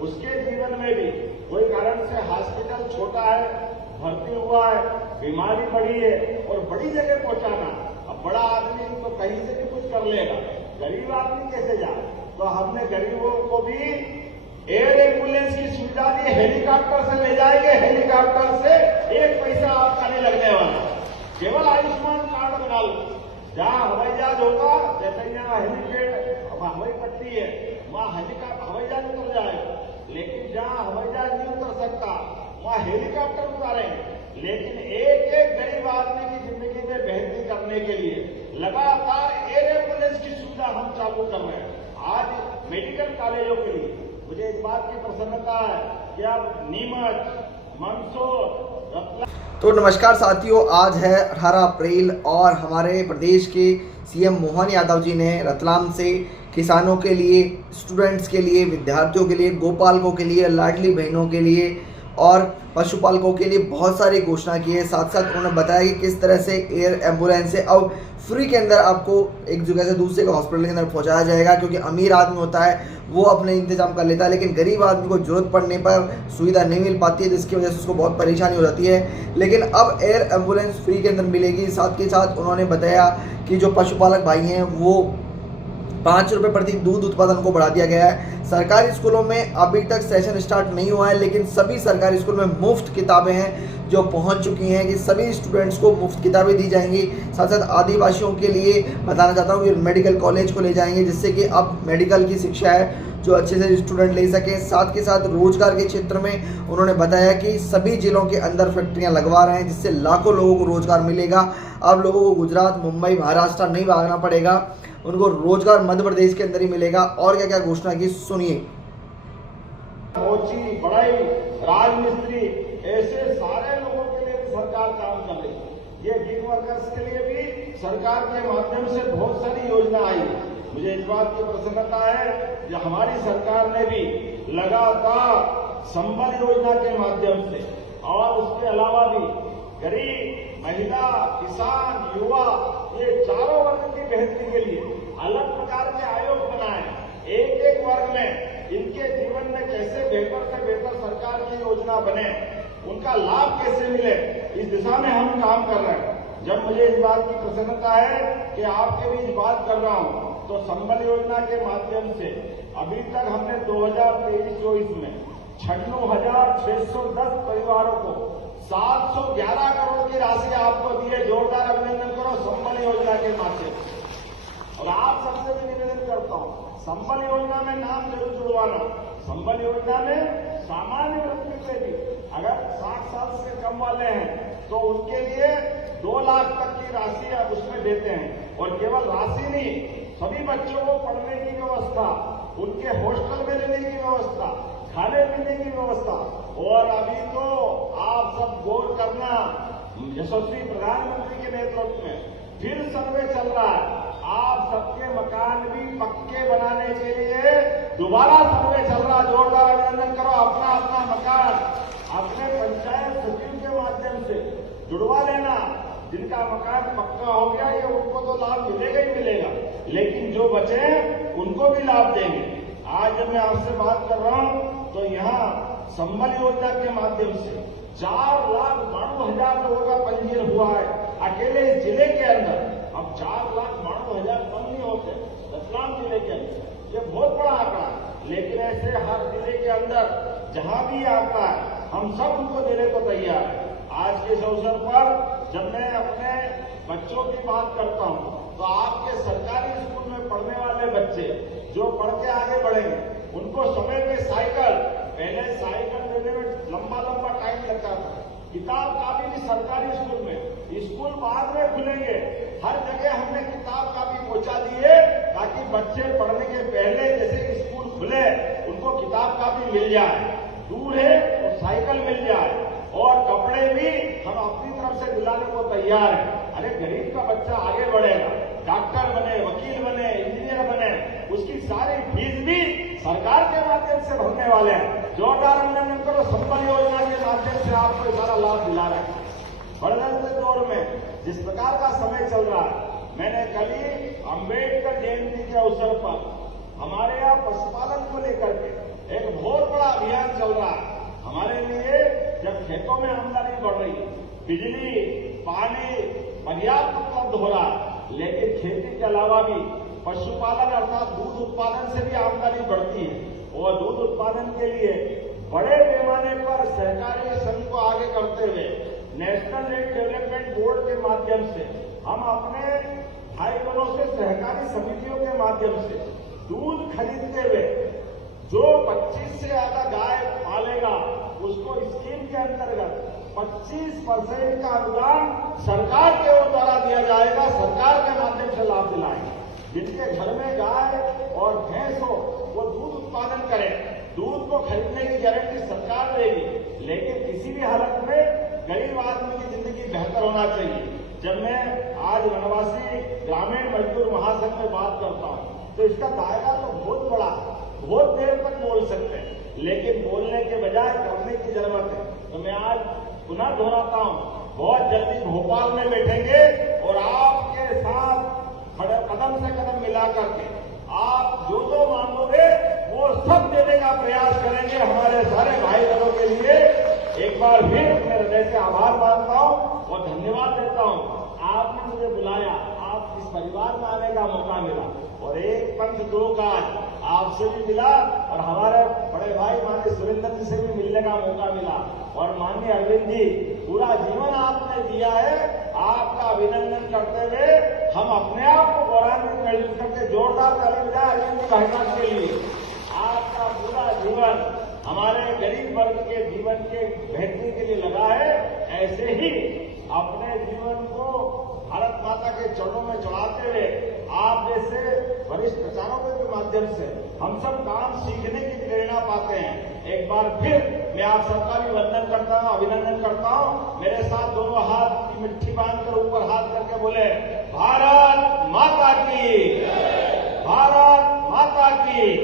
उसके जीवन में भी कोई कारण से हॉस्पिटल छोटा है, भर्ती हुआ है, बीमारी बढ़ी है और बड़ी जगह पहुंचाना। अब बड़ा आदमी तो कहीं से भी कुछ कर लेगा, गरीब आदमी कैसे जाए? तो हमने गरीबों को भी एयर एम्बुलेंस की सुविधा दी। हेलीकॉप्टर से ले जाएंगे, हेलीकॉप्टर से एक पैसा आपका नहीं लगने वाला। केवल आयुष्मान कार्ड बना लो। जहां हवाई जहाज होगा, जैसे यहाँ हेलीपैड हवाई पट्टी है, वहां हेलीकॉप्टर हवाई जहाज उतर जाएगा। लेकिन जहां हवाई जहाज नहीं उतर सकता, वहां हेलीकॉप्टर उतारेंगे। लेकिन एक एक गरीब आदमी की जिंदगी में बेहतरी करने के लिए लगातार एयर एम्बुलेंस की सुविधा हम चालू कर रहे हैं। आज मेडिकल कॉलेजों के लिए मुझे इस बात की प्रसन्नता है कि अब नीमच, मंदसौर, तो नमस्कार साथियों, आज है 18 अप्रैल और हमारे प्रदेश के सीएम मोहन यादव जी ने रतलाम से किसानों के लिए, स्टूडेंट्स के लिए, विद्यार्थियों के लिए, गोपालकों के लिए, लाडली बहनों के लिए और पशुपालकों के लिए बहुत सारी घोषणा की है। साथ साथ उन्होंने बताया कि किस तरह से एयर एम्बुलेंस से अब फ्री के अंदर आपको एक जगह से दूसरे के हॉस्पिटल के अंदर पहुंचाया जाएगा। क्योंकि अमीर आदमी होता है वो अपने इंतजाम कर लेता है, लेकिन गरीब आदमी को जरूरत पड़ने पर सुविधा नहीं मिल पाती है, जिसकी वजह से उसको बहुत परेशानी हो जाती है। लेकिन अब एयर एम्बुलेंस फ्री के अंदर मिलेगी। साथ के साथ उन्होंने बताया कि जो पशुपालक भाई हैं वो 5 रुपये प्रति दूध उत्पादन को बढ़ा दिया गया है। सरकारी स्कूलों में अभी तक सेशन स्टार्ट नहीं हुआ है, लेकिन सभी सरकारी स्कूल में मुफ्त किताबें हैं जो पहुंच चुकी हैं कि सभी स्टूडेंट्स को मुफ्त किताबें दी जाएंगी। साथ साथ आदिवासियों के लिए बताना चाहता हूं कि मेडिकल कॉलेज को ले जाएंगे, जिससे कि अब मेडिकल की शिक्षा है जो अच्छे से स्टूडेंट ले सकें। साथ के साथ रोजगार के क्षेत्र में उन्होंने बताया कि सभी जिलों के अंदर फैक्ट्रियां लगवा रहे हैं, जिससे लाखों लोगों को रोजगार मिलेगा। अब लोगों को गुजरात, मुंबई, महाराष्ट्र नहीं भागना पड़ेगा, उनको रोजगार मध्य प्रदेश के अंदर ही मिलेगा। और क्या क्या घोषणा की, सुनिए। मोची, बढ़ई, राजमिस्त्री, ऐसे सारे लोगों के लिए भी सरकार काम कर रही है। ये गिग वर्कर्स के लिए भी सरकार के माध्यम से बहुत सारी योजना आई है। मुझे इस बात की प्रसन्नता है कि हमारी सरकार ने भी लगातार संबल योजना के माध्यम से और उसके अलावा भी गरीब, महिला, किसान, युवा, ये चारों वर्ग की बेहतरी के लिए अलग प्रकार के आयोग बनाए। एक एक वर्ग में इनके जीवन में कैसे बेहतर से बेहतर सरकार की योजना बने, उनका लाभ कैसे मिले, इस दिशा में हम काम कर रहे हैं। जब मुझे इस बात की प्रसन्नता है कि आपके बीच बात कर रहा हूं, तो संबल योजना के माध्यम से अभी तक हमने 2023-24 में 96,610 परिवारों को 711 करोड़ की राशि आपको दी है। जोरदार अभिनंदन करो संबल योजना के माध्यम से। और आप सबसे भी निवेदन करता हूं, संबल योजना में नाम जरूर जुड़वाना। संबल योजना में सामान्य व्यक्ति से भी अगर 60 साल से कम वाले हैं तो उनके लिए 2 लाख तक की राशि आप उसमें देते हैं। और केवल राशि नहीं, सभी बच्चों को पढ़ने की व्यवस्था, उनके हॉस्टल में रहने की व्यवस्था, खाने पीने की व्यवस्था। और अभी तो आप सब गौर करना, यशस्वी प्रधानमंत्री के नेतृत्व में फिर सर्वे चल रहा है। आप सबके मकान भी पक्के बनाने के लिए दोबारा सर्वे चल रहा। जोरदार अभिनंदन करो। अपना अपना मकान अपने पंचायत सचिव के माध्यम से जुड़वा लेना। जिनका मकान पक्का हो गया ये उनको तो लाभ मिलेगा ही मिलेगा, लेकिन जो बचे उनको भी लाभ देंगे। आज जब मैं आपसे बात कर रहा हूं तो यहाँ संबल योजना के माध्यम से 4,92,000 लोगों का पंजीयन हुआ है अकेले इस जिले के अंदर। अब 4,92,000 कम नहीं होते रतलाम जिले के अंदर, ये बहुत बड़ा आंकड़ा है। लेकिन ऐसे हर जिले के अंदर जहां भी आता है हम सब उनको देने को तैयार है। आज के इस अवसर पर जब मैं अपने बच्चों की बात करता हूं तो आपके सरकारी स्कूल में पढ़ने वाले बच्चे जो पढ़ के आगे बढ़ेंगे उनको समय पे साइकिल, पहले साइकिल देने में लंबा लंबा टाइम लगता था। किताब कापी भी सरकारी स्कूल में, स्कूल बाद में खुलेंगे, हर जगह हमने किताब कापी पहुंचा दी है ताकि बच्चे पढ़ने के पहले जैसे स्कूल खुले उनको किताब कापी मिल जाए, दूर है तो साइकिल मिल जाए। और कपड़े भी हम अपनी तरफ से दिलाने को तैयार है। अरे गरीब का बच्चा आगे बढ़ेगा, डॉक्टर बने, वकील बने, इंजीनियर बने, उसकी सारी फीस भी सरकार के माध्यम से भरने वाले हैं। जोरदार अभिनंदन करो। संबल योजना के माध्यम से आपको सारा लाभ दिला रहे हैं। बदलते दौर में जिस प्रकार का समय चल रहा है, मैंने कल ही अम्बेडकर जयंती के अवसर पर हमारे यहाँ पशुपालन को लेकर के एक बहुत विकास चल रहा है। हमारे लिए जब खेतों में आमदनी बढ़ रही है, बिजली पानी पर्याप्त उपलब्ध हो रहा है, लेकिन खेती के अलावा भी पशुपालन अर्थात दूध उत्पादन से भी आमदनी बढ़ती है और दूध उत्पादन के लिए बड़े पैमाने पर सहकारी संघ को आगे करते हुए नेशनल एग डेवलपमेंट बोर्ड के माध्यम से हम अपने भाई बहनों से सहकारी समितियों के माध्यम से दूध खरीदते हुए जो 25 से ज्यादा गाय पालेगा उसको स्कीम के अंतर्गत 25% का अनुदान सरकार के द्वारा दिया जाएगा। सरकार के माध्यम से लाभ दिलाएंगे। जिनके घर में गाय और भैंस हो वो दूध उत्पादन करें, दूध को खरीदने की गारंटी सरकार देगी, लेकिन किसी भी हालत में गरीब आदमी की जिंदगी बेहतर होना चाहिए। जब मैं आज वनवासी ग्रामीण मजदूर महासंघ में बात करता हूं तो इसका दायरा तो बहुत बड़ा, बहुत देर तक बोल सकते हैं, लेकिन बोलने के बजाय करने की जरूरत है। तो मैं आज पुनः दोहराता हूं, बहुत जल्दी भोपाल में बैठेंगे और आपके साथ कदम से कदम मिला करके आप जो मांगोगे वो सब देने का प्रयास करेंगे। हमारे सारे भाई बहनों के लिए एक बार फिर मैं हृदय से आभार मानता हूं और धन्यवाद देता हूं। आपने मुझे बुलाया, आप इस परिवार में आने का मौका मिला और एक पंथ दो काज आपसे भी मिला और हमारे बड़े भाई माननीय सुरेंद्र जी से भी मिलने का मौका मिला और माननीय अरविंद जी पूरा जीवन आपने दिया है। आपका अभिनंदन करते हुए हम अपने आप को गौरवान्वित महसूस करते जोरदार ताली बजाएं अरविंद जी भाई साहब के लिए। आपका पूरा जीवन हमारे गरीब वर्ग के जीवन के बेहतरी के लिए लगा है। ऐसे ही अपने जीवन को भारत माता के चरणों में चढ़ाते हुए आप जैसे वरिष्ठ प्रचारकों के माध्यम से हम सब काम सीखने की प्रेरणा पाते हैं। एक बार फिर मैं आप सबका भी वंदन करता हूं, अभिनंदन करता हूं। मेरे साथ दोनों हाथ की मुट्ठी बांधकर ऊपर हाथ करके बोले भारत माता की, भारत माता की।